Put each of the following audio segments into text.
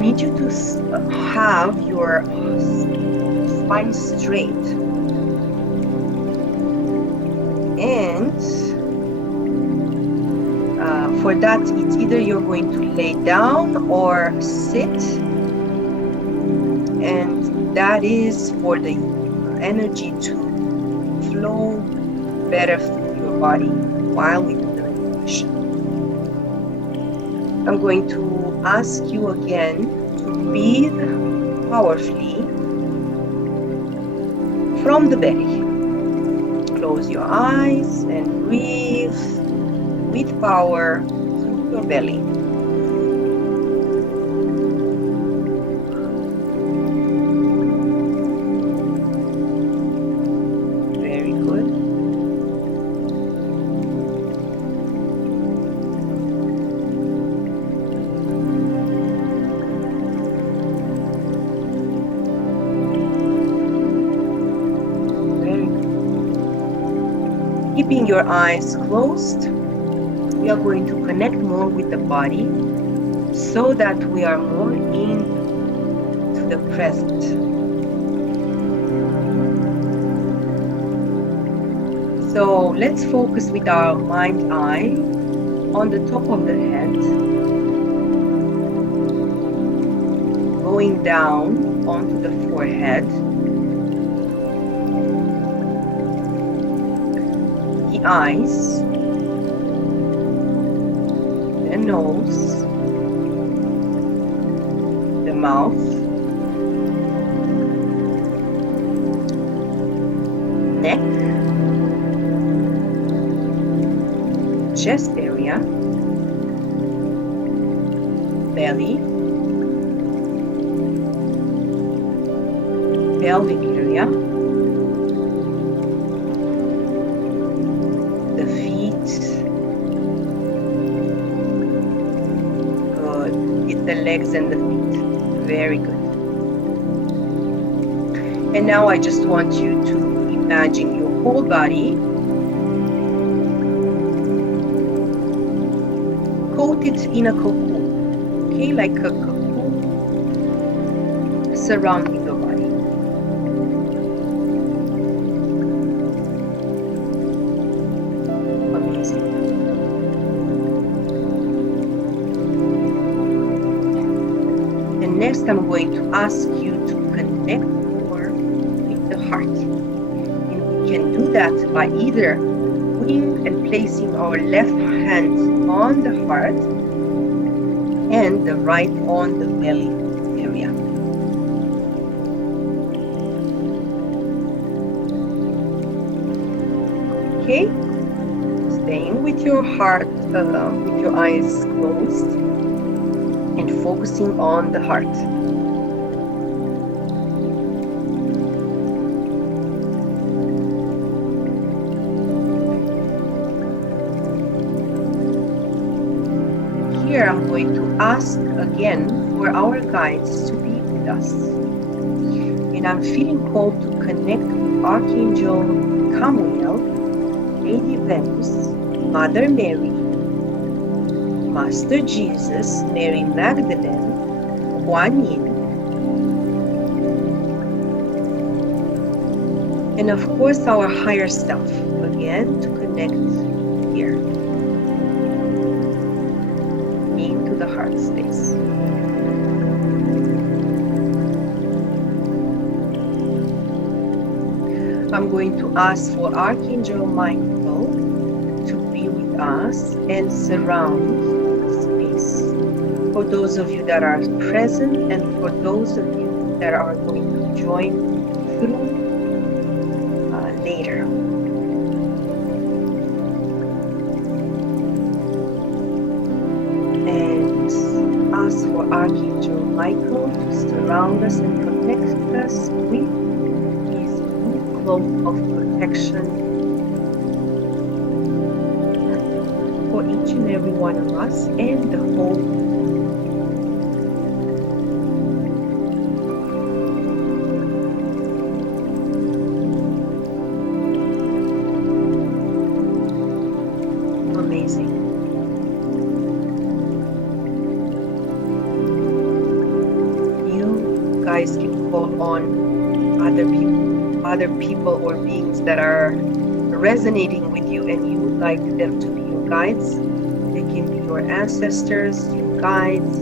need you to have your spine straight, and for that it's either you're going to lay down or sit, and that is for the energy to flow better through your body while we do the meditation. I'm going to ask you again to breathe powerfully from the belly. Close your eyes and breathe with power through your belly. Very good. Very good. Keeping your eyes closed, we are going to connect more with the body so that we are more into the present. So let's focus with our mind eye on the top of the head, going down onto the forehead, the eyes, the nose, the mouth, neck, chest area, belly, pelvic area, the feet. Good. Hit the legs and the feet. Very good. And now I just want you to imagine your whole body coated in a cocoon, okay, like a cocoon surrounding your body. Amazing. And next I'm going to ask you to connect more with the heart. And we can do that by either putting and placing our left hand on the heart and the right on the belly area. Okay, staying with your heart, with your eyes closed and focusing on the heart. Here I'm going to ask again for our guides to be with us. And I'm feeling called to connect with Archangel Chamuel, Lady Venus, Mother Mary, Master Jesus, Mary Magdalene, Kuan Yin, and of course our higher self, again to connect here into the heart space. I'm going to ask for Archangel Michael to be with us and surround the space. For those of you that are present and for those of you that are going to join through later. And ask for Archangel Michael to surround us and protect us with his blue cloak of protection for each and every one of us and the whole world. Amazing. call on other people or beings that are resonating with you and you would like them to be your guides. They can be your ancestors, your guides,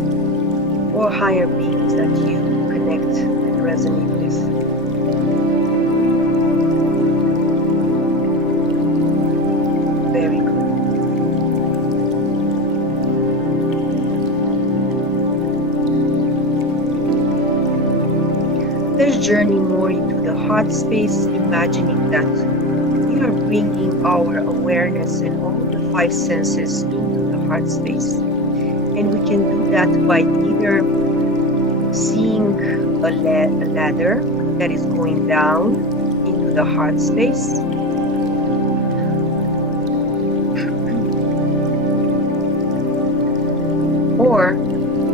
or higher beings that you connect and resonate with. Very good. Let's journey more into the heart space, imagining that we are bringing our awareness and all the five senses into the heart space. And we can do that by either seeing a ladder that is going down into the heart space, or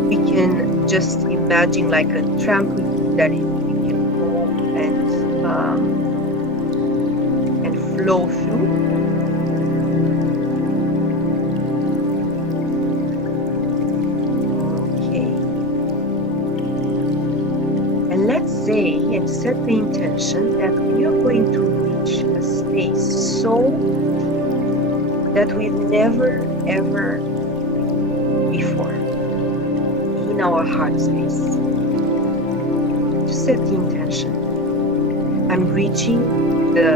we can just imagine like a trampoline that we can go and flow through. Okay. And let's say and set the intention that we are going to reach a space so that we've never ever before in our heart space. To set the intention. I'm reaching the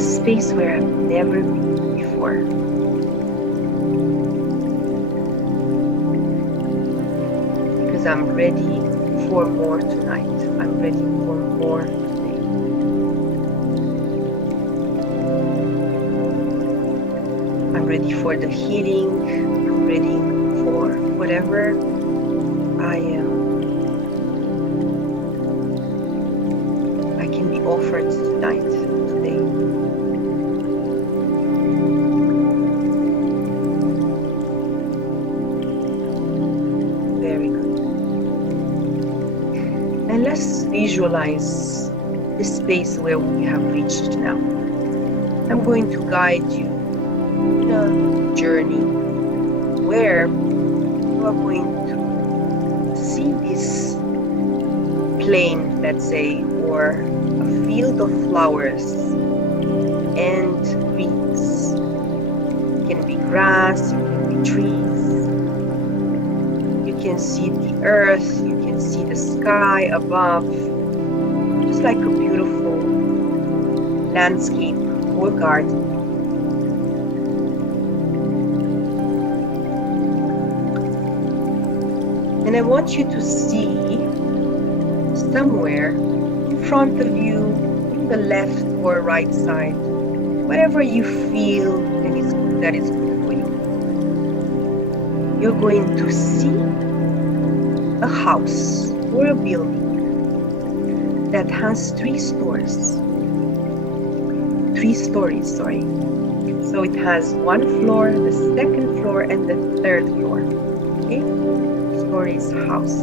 space where I've never been before. Because I'm ready for more tonight. I'm ready for more today. I'm ready for the healing. I'm ready for whatever I am. I can be offered tonight, today. Very good. And let's visualize the space where we have reached now. I'm going to guide you in a journey where you are going to see this plain, let's say, or a field of flowers and trees. It can be grass, it can be trees. You can see the earth, you can see the sky above, just like a beautiful landscape or garden. And I want you to see somewhere in front of you, in the left or right side, whatever you feel that is good for you. You're going to see a house or a building that has three stories, sorry. So it has one floor, the second floor, and the third floor. Okay? Stories house.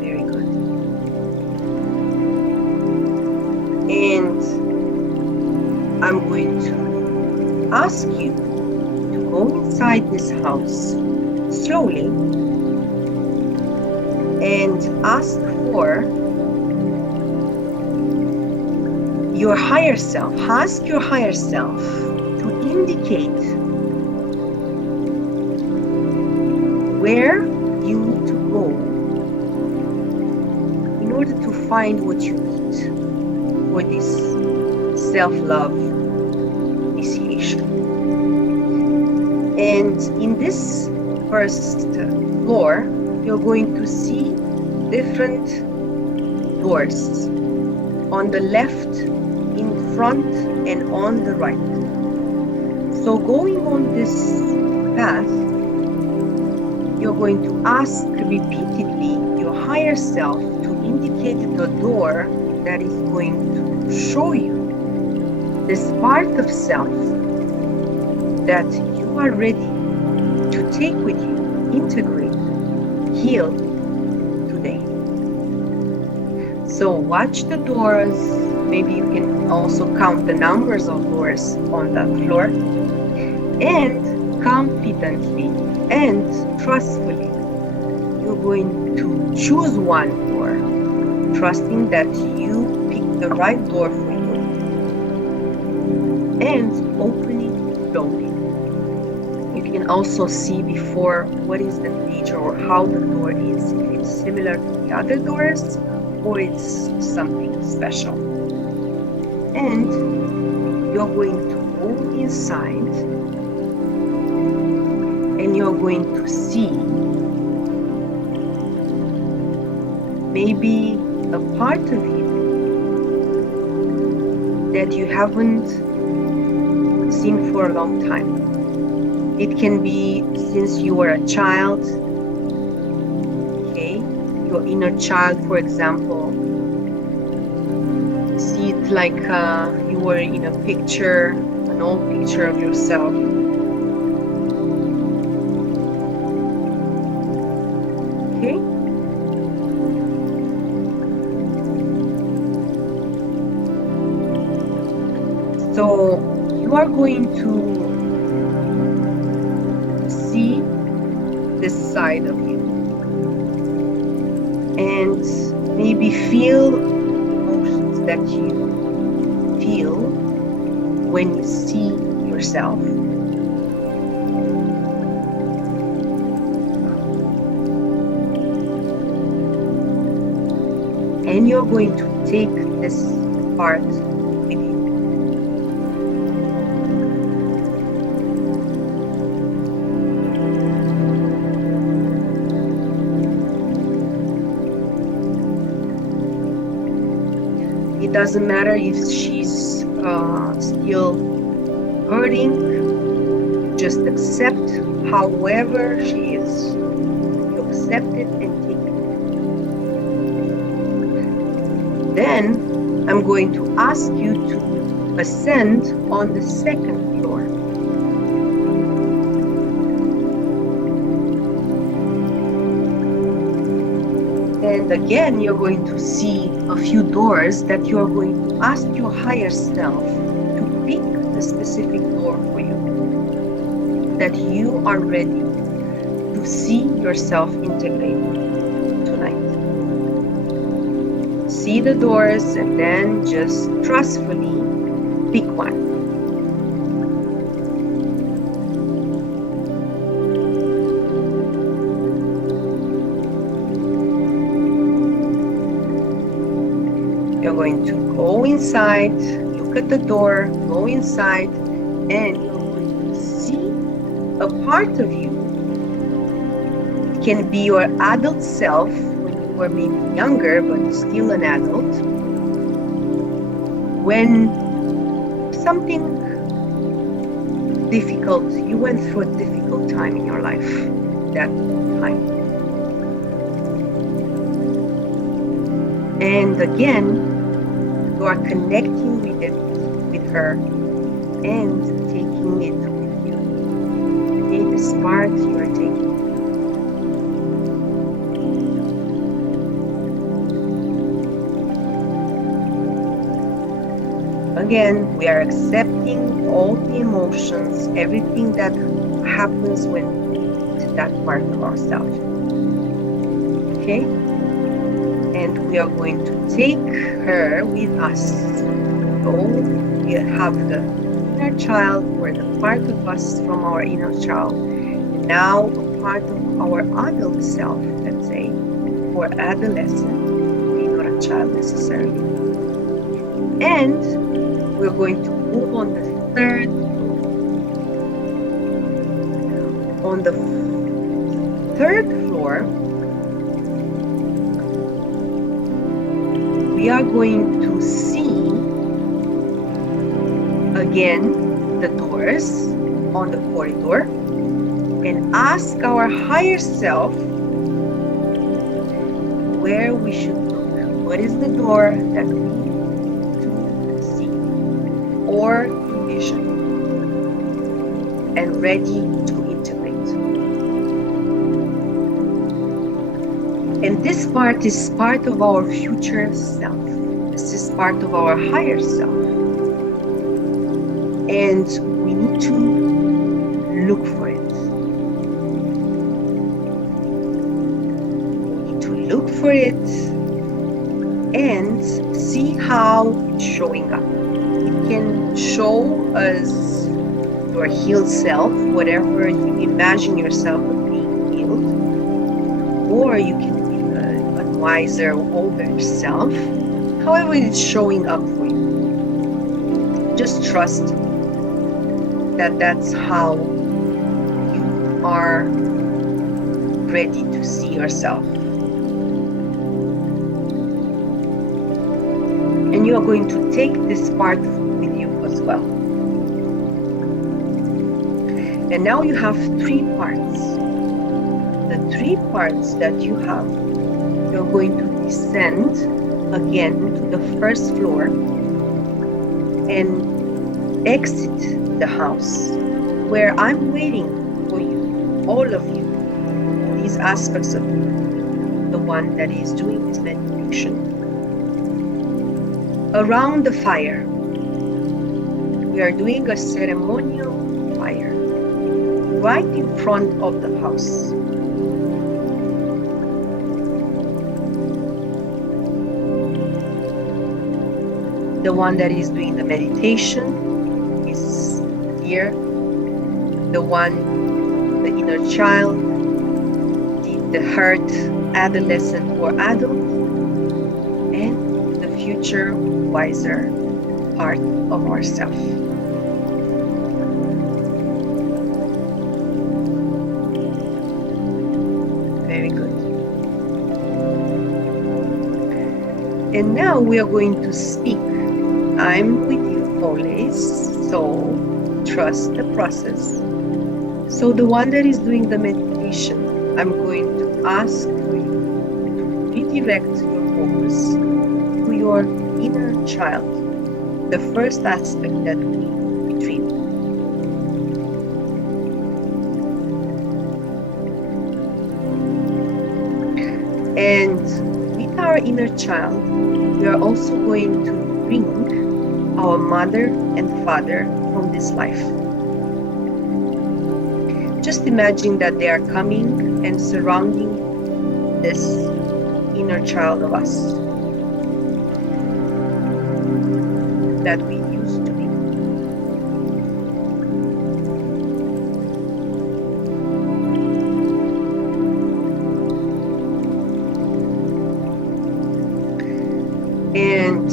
Very good. And I'm going to ask you to go inside this house slowly and ask for your higher self. Ask your higher self to indicate where you need to go in order to find what you need for this self-love initiation. And in this first floor, you're going to see different doors on the left, in front, and on the right. So going on this path, you're going to ask repeatedly your higher self to indicate the door that is going to show you this part of self that you are ready to take with you, integrate, heal today. So watch the doors. Maybe you can also count the numbers of doors on the floor. And confidently and trustfully, you're going to choose one door, trusting that you pick the right door for you, and open it slowly. You can also see before what is the nature or how the door is, if it's similar to the other doors or it's something special. And you're going to go inside and you're going to see maybe a part of you that you haven't seen for a long time. It can be since you were a child, okay? Your inner child, for example. See it like you were in a picture, an old picture of yourself. Okay? So you are going to see this side of you and maybe feel emotions that you feel when you see yourself. And you're going to take this part with you. It doesn't matter if she's still hurting, just accept however she is. You accept it and take it. Then I'm going to ask you to ascend on the second floor. And again, you're going to see a few doors that you're going to ask your higher self to pick the specific door for you, that you are ready to see yourself integrated tonight. See the doors and then just trustfully pick one. You're going to go inside, look at the door, go inside, and you're going to see a part of you. It can be your adult self when you were maybe younger, but still an adult. When something difficult, you went through a difficult time in your life, that time. And again, you are connecting with it, with her, and taking it with you. Okay, this part you are taking. Again, we are accepting all the emotions, everything that happens when we meet that part of ourselves. Okay? And we are going to take her with us. So we have the inner child, or the part of us from our inner child, and now a part of our adult self, let's say, or adolescent, not a child necessarily. And we're going to move on the third floor. On the third floor, we are going to see again the doors on the corridor and ask our higher self where we should look. What is the door that we need to see or vision and ready to integrate? And This part is part of our future self. This is part of our higher self. And we need to look for it. We need to look for it and see how it's showing up. It can show as your healed self, whatever you imagine yourself as being healed, or you can be a wiser, older self, however it's showing up for you. Just trust that that's how you are ready to see yourself. And you are going to take this part with you as well. And now you have 3 parts. The 3 parts that you have, you're going to descend again to the first floor and exit the house, where I'm waiting for you, all of you, these aspects of you, the one that is doing this meditation, around the fire. We are doing a ceremonial fire right in front of the house. The one that is doing the meditation is here. The one, the inner child, the hurt adolescent or adult, and the future wiser part of ourself. Very good. And now we are going to speak. I'm with you always, so trust the process. So the one that is doing the meditation, I'm going to ask for you to redirect your focus to your inner child, the first aspect that we retrieve. And with our inner child, we are also going to bring our mother and father from this life. Just imagine that they are coming and surrounding this inner child of us that we used to be. And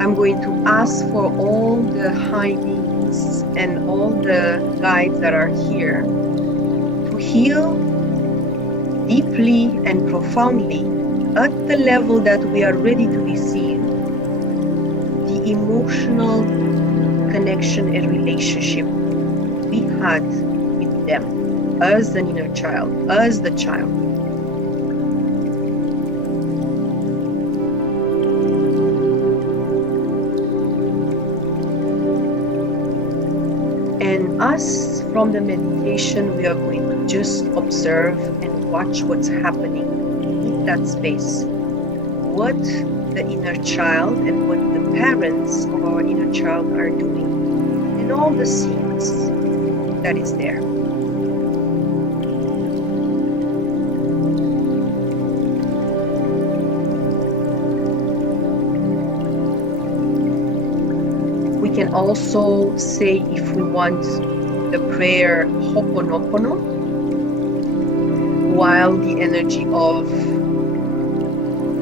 I'm going to ask for all the high beings and all the guides that are here to heal deeply and profoundly at the level that we are ready to receive the emotional connection and relationship we had with them as an inner child, as the child. And us, from the meditation, we are going to just observe and watch what's happening in that space. What the inner child and what the parents of our inner child are doing, and all the scenes that is there. We can also say, if we want, the prayer Ho'oponopono, while the energy of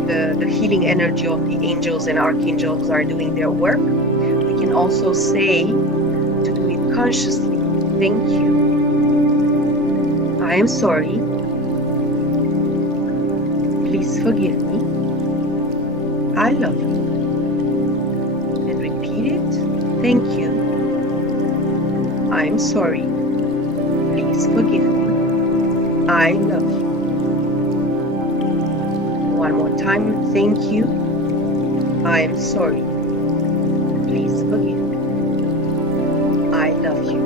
the healing energy of the angels and archangels are doing their work. We can also say, to do it consciously, thank you, I am sorry, please forgive me, I love you. And repeat it, thank you, I am sorry, please forgive me, I love you. One more time, thank you, I am sorry, please forgive me, I love you.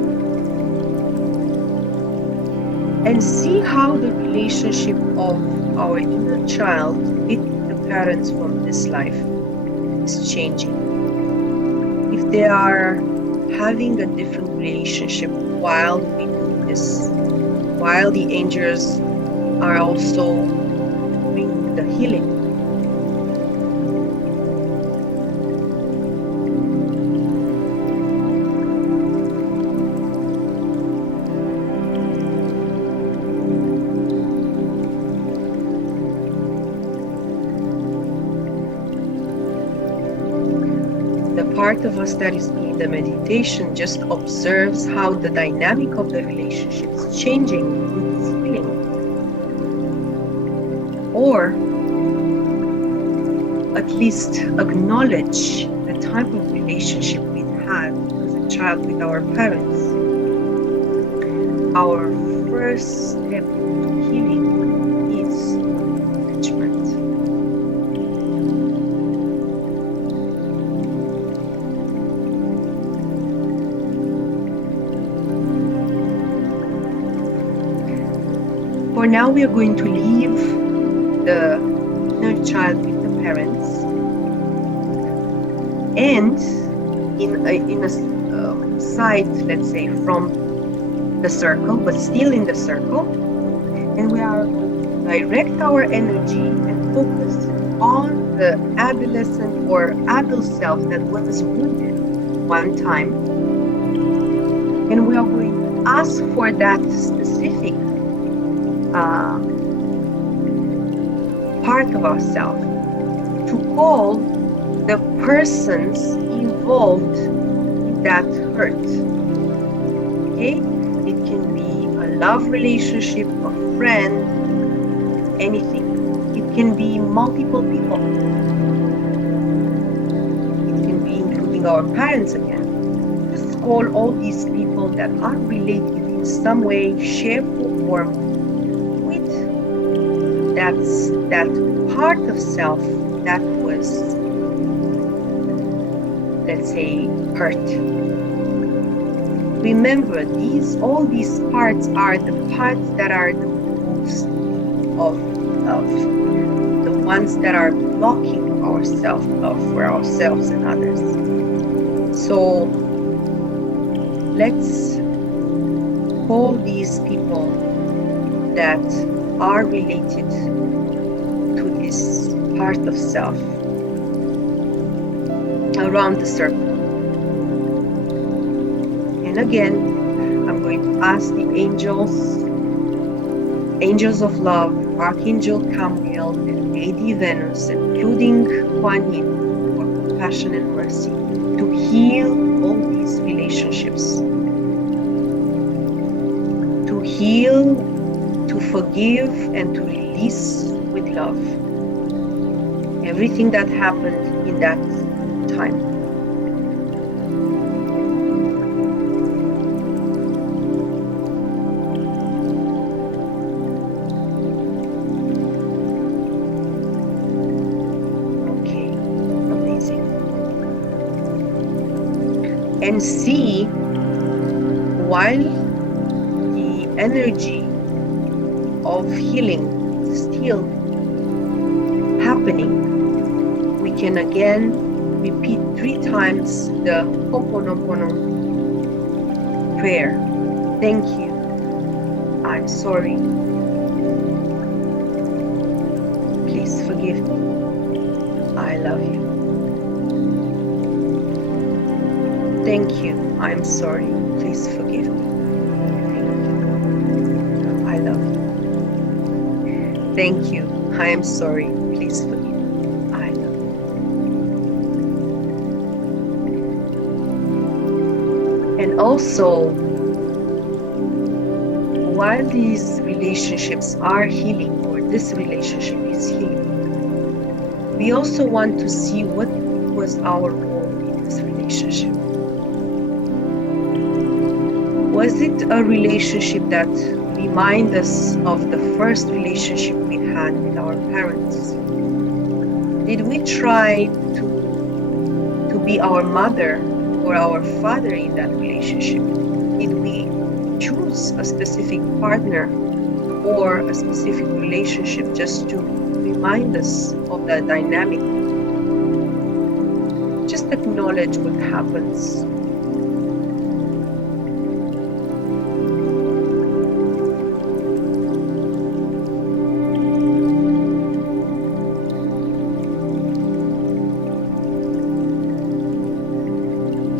And see how the relationship of our inner child with the parents from this life is changing. If they are having a different relationship while we do this, while the angels are also bringing the healing. The part of us that is doing the meditation just observes how the dynamic of the relationship is changing with this healing. Or at least acknowledge the type of relationship we had as a child with our parents. Our first step to healing is attachment. For now, we are going to leave the inner child with the parents, and in a side, let's say, from the circle, but still in the circle, and we are going to direct our energy and focus on the adolescent or adult self that was wounded one time, and we are going to ask for that specific part of ourselves to call the persons involved in that hurt. Okay? It can be a love relationship, a friend, anything. It can be multiple people. It can be including our parents again. Just call all these people that are related in some way, shape, or form that part of self that was, let's say, hurt. Remember, all these parts are the parts that are the most of love, the ones that are blocking our self-love for ourselves and others. So let's call these people that are related to this part of self around the circle. And again, I'm going to ask the angels of love, Archangel Chamuel and Lady Venus, including Kuan Yin, for compassion and mercy, to heal all these relationships, to heal, to forgive, and to release with love everything that happened in that time. Okay, amazing. And see, while the energy of healing is still happening, we can again repeat 3 times the Ho'oponopono prayer. Thank you. I'm sorry. Please forgive me. I love you. Thank you. I'm sorry. Please forgive me. I love you. Thank you. I am sorry. Please forgive me. I love you. And also, while these relationships are healing, or this relationship is healing, we also want to see what was our role in this relationship. Was it a relationship that reminds us of the first relationship we had with our parents? Did we try to be our mother or our father in that relationship? Did we choose a specific partner or a specific relationship just to remind us of the dynamic. Just acknowledge what happens.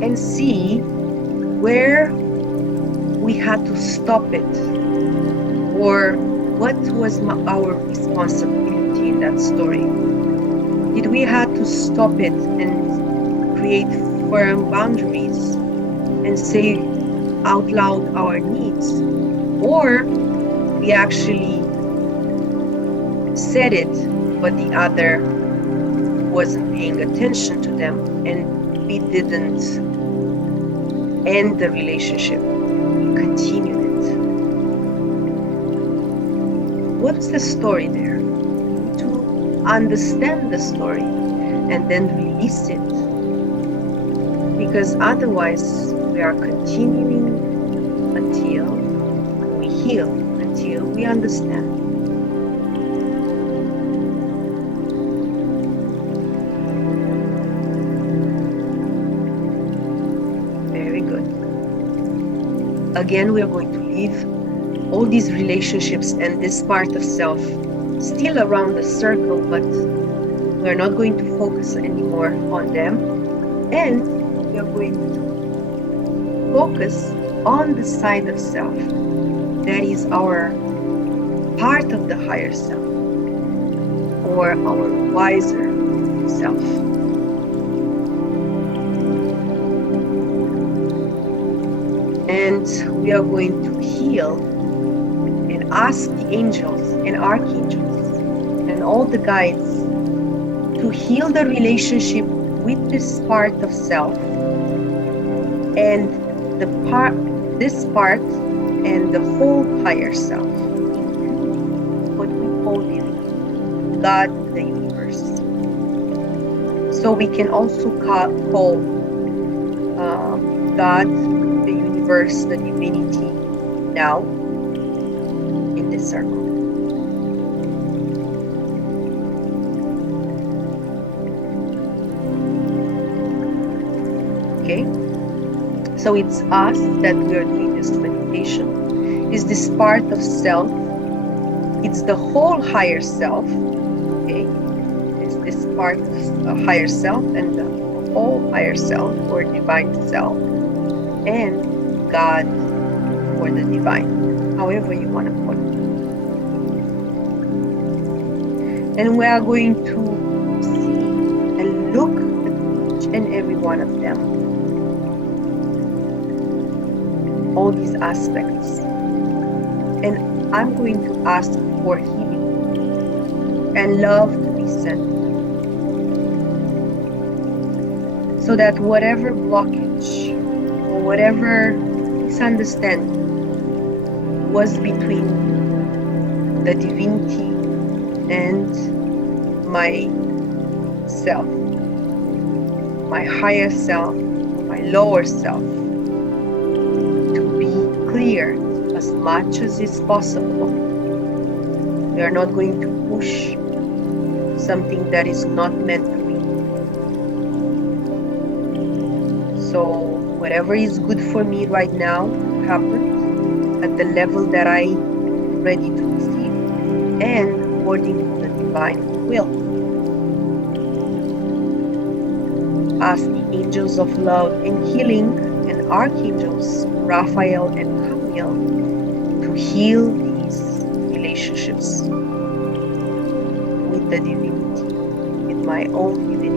And see where we had to stop it, or what was our responsibility in that story. Did we have to stop it and create firm boundaries and say out loud our needs, or we actually said it but the other wasn't paying attention to them and we didn't end the relationship, we continued it? What's the story there? We need to understand the story and then release it, because otherwise we are continuing until we heal, until we understand. Very good. Again, we are going to leave all these relationships and this part of self still around the circle, but we're not going to focus anymore on them, and we are going to focus on the side of self that is our part of the higher self, or our wiser self. And we are going to heal and ask the angels and archangels and all the guides to heal the relationship with this part of self and this part and the whole higher self, what we call it God, the universe. So we can also call God, the universe, the divinity, now in this circle. Okay, so it's us that we are doing this meditation. Is this part of self? It's the whole higher self. Okay, it's this part of higher self and the whole higher self, or divine self, and God, or the divine, however you want to put it. And we are going to see and look at each and every one of them, all these aspects. And I'm going to ask for healing and love to be sent, so that whatever blockage or whatever misunderstanding was between the divinity and my self, my higher self, my lower self, to be clear as much as is possible. We are not going to push something that is not meant to be. So whatever is good for me right now happened at the level that I'm ready to receive and according to the divine will. Ask the angels of love and healing and archangels Raphael and Hamiel to heal these relationships with the divinity, with my own divinity.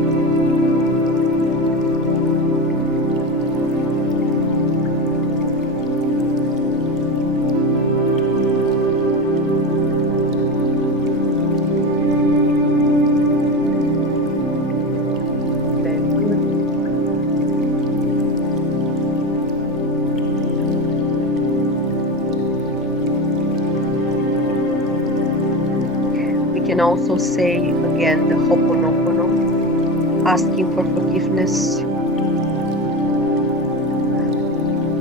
Can also say again the Ho'oponopono, asking for forgiveness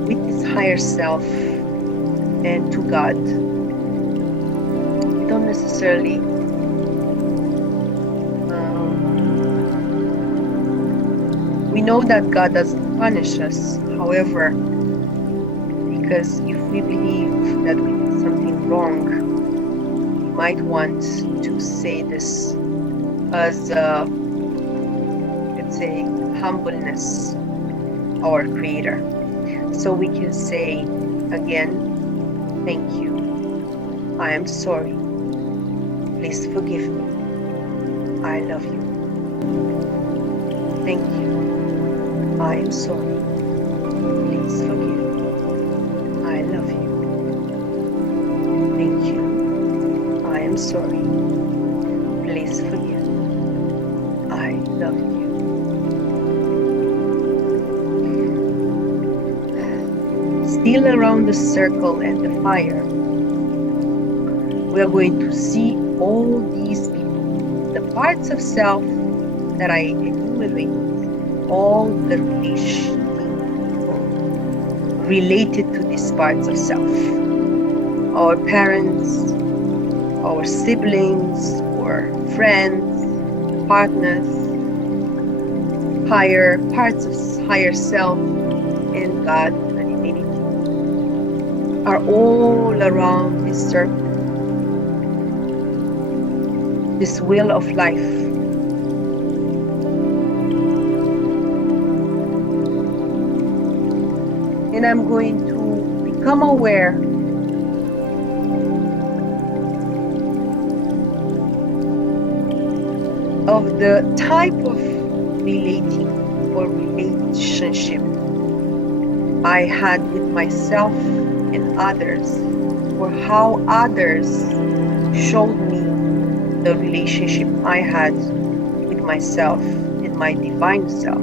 with this higher self and to God necessarily we know that God doesn't punish us. However, because if we believe that we did something wrong, we might want to say this as, let's say, humbleness, our Creator. So we can say again, thank you. I am sorry. Please forgive me. I love you. Thank you. I am sorry. Please forgive me. I love you. Thank you. I am sorry. Please forgive me. I love you. Still around the circle and the fire, we are going to see all these people, the parts of self that I enumerate, all the related to these parts of self. Our parents, our siblings, or friends, partners, higher parts of higher self, and God, the Divinity, are all around this circle, this wheel of life. And I'm going to become aware of the type of relating or relationship I had with myself and others, or how others showed me the relationship I had with myself and my divine self.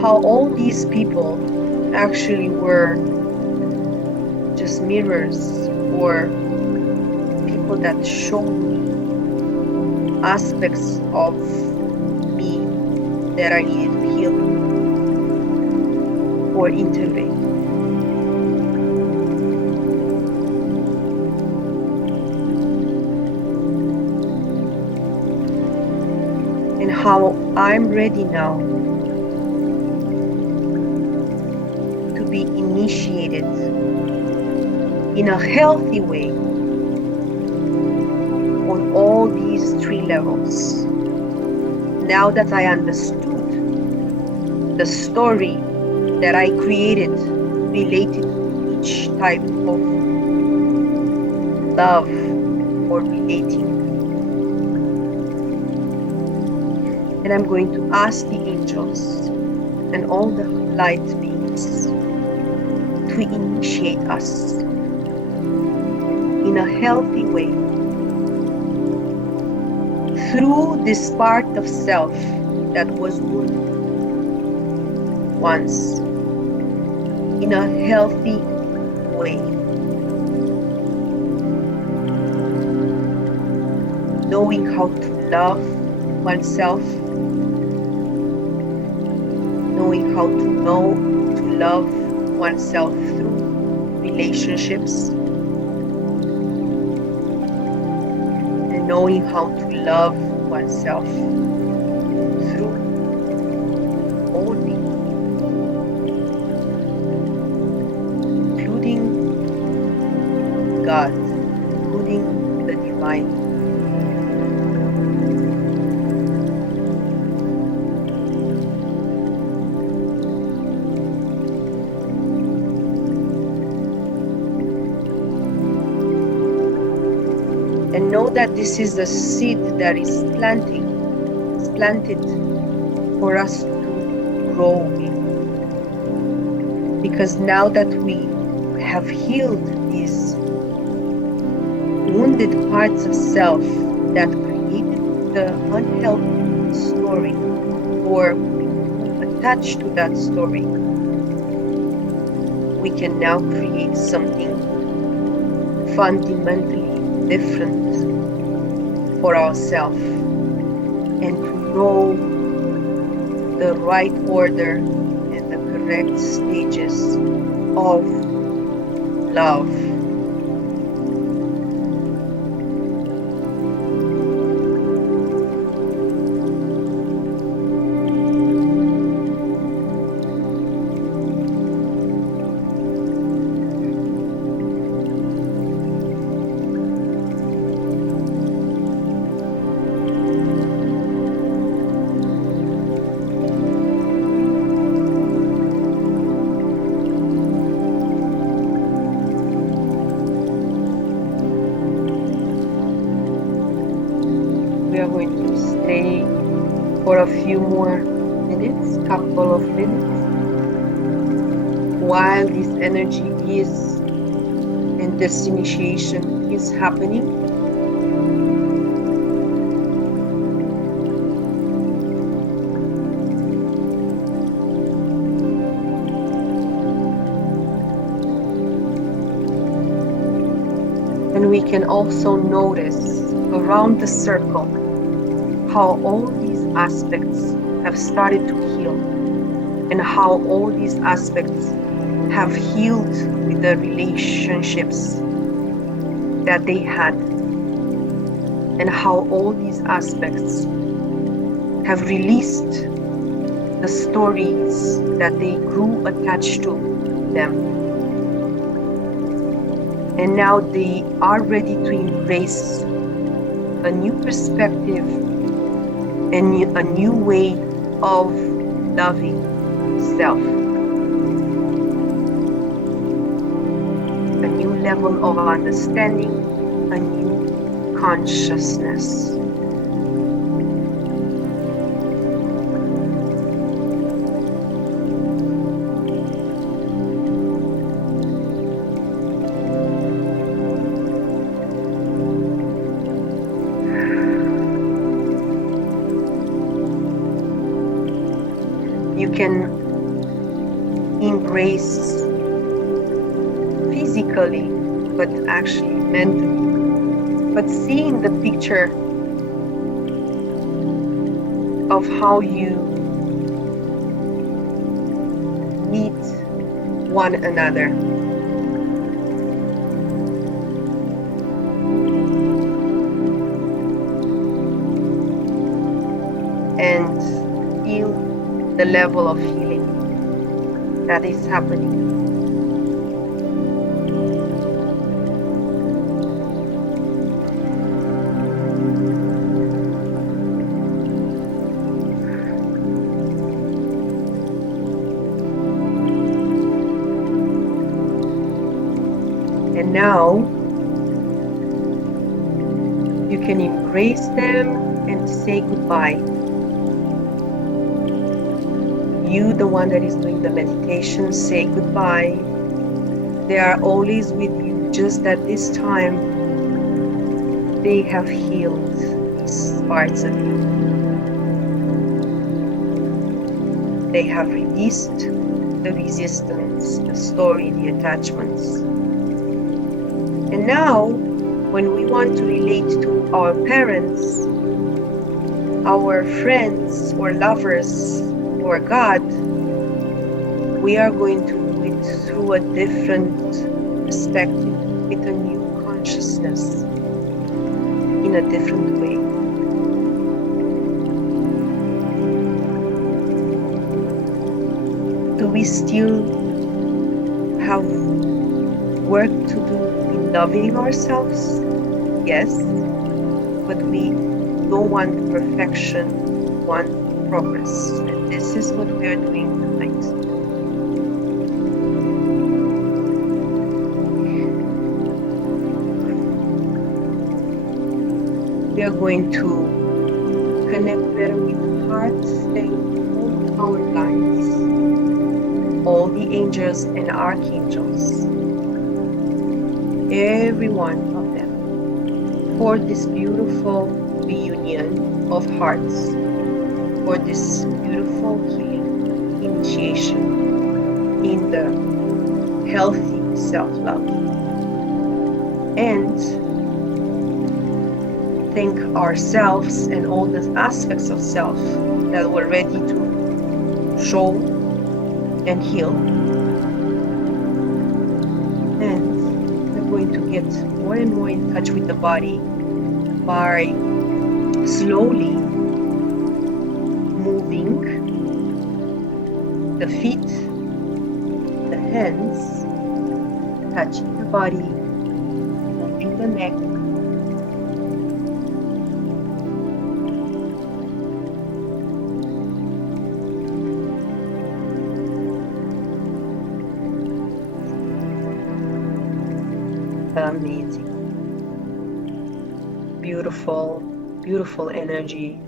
How all these people actually were just mirrors or people that showed me aspects of me that I needed to heal or integrate. And how I'm ready now to be initiated in a healthy way on all these three levels. Now that I understood the story that I created related to each type of love or relating. And I'm going to ask the angels and all the light beings to initiate us in a healthy way through this part of self that was wounded once in a healthy way, knowing how to love oneself, knowing how to know to love oneself through relationships, and knowing how to love oneself through all things, including God, including the divine. And know that this is the seed that is planted for us to grow in. Because now that we have healed these wounded parts of self that created the unhealthy story or attached to that story, we can now create something fundamentally different for ourselves and to know the right order and the correct stages of love. We are going to stay for a few more minutes, couple of minutes, while this energy is and this initiation is happening. And we can also notice around the circle how all these aspects have started to heal, and how all these aspects have healed with the relationships that they had, and how all these aspects have released the stories that they grew attached to them. And now they are ready to embrace a new perspective and a new way of loving self, a new level of understanding, a new consciousness. You can embrace physically, but actually mentally, but seeing the picture of how you meet one another. And feel the level of healing that is happening. And now you can embrace them and say goodbye. You, the one that is doing the meditation, say goodbye. They are always with you, just that this time they have healed these parts of you. They have released the resistance, the story, the attachments. And now, when we want to relate to our parents, our friends or lovers, or God, we are going to do it through a different perspective, with a new consciousness, in a different way. Do we still have work to do in loving ourselves? Yes, but we don't want perfection, we want progress. And this is what we are doing tonight. We are going to connect better with the heart, staying all our lines, all the angels and archangels, every one of them, for this beautiful reunion of hearts, for this beautiful healing initiation in the healthy self-love. And thank ourselves and all the aspects of self that were ready to show and heal. And we're going to get more and more in touch with the body by slowly moving the feet, the hands, touching the body, moving the neck. Amazing. Beautiful, beautiful energy.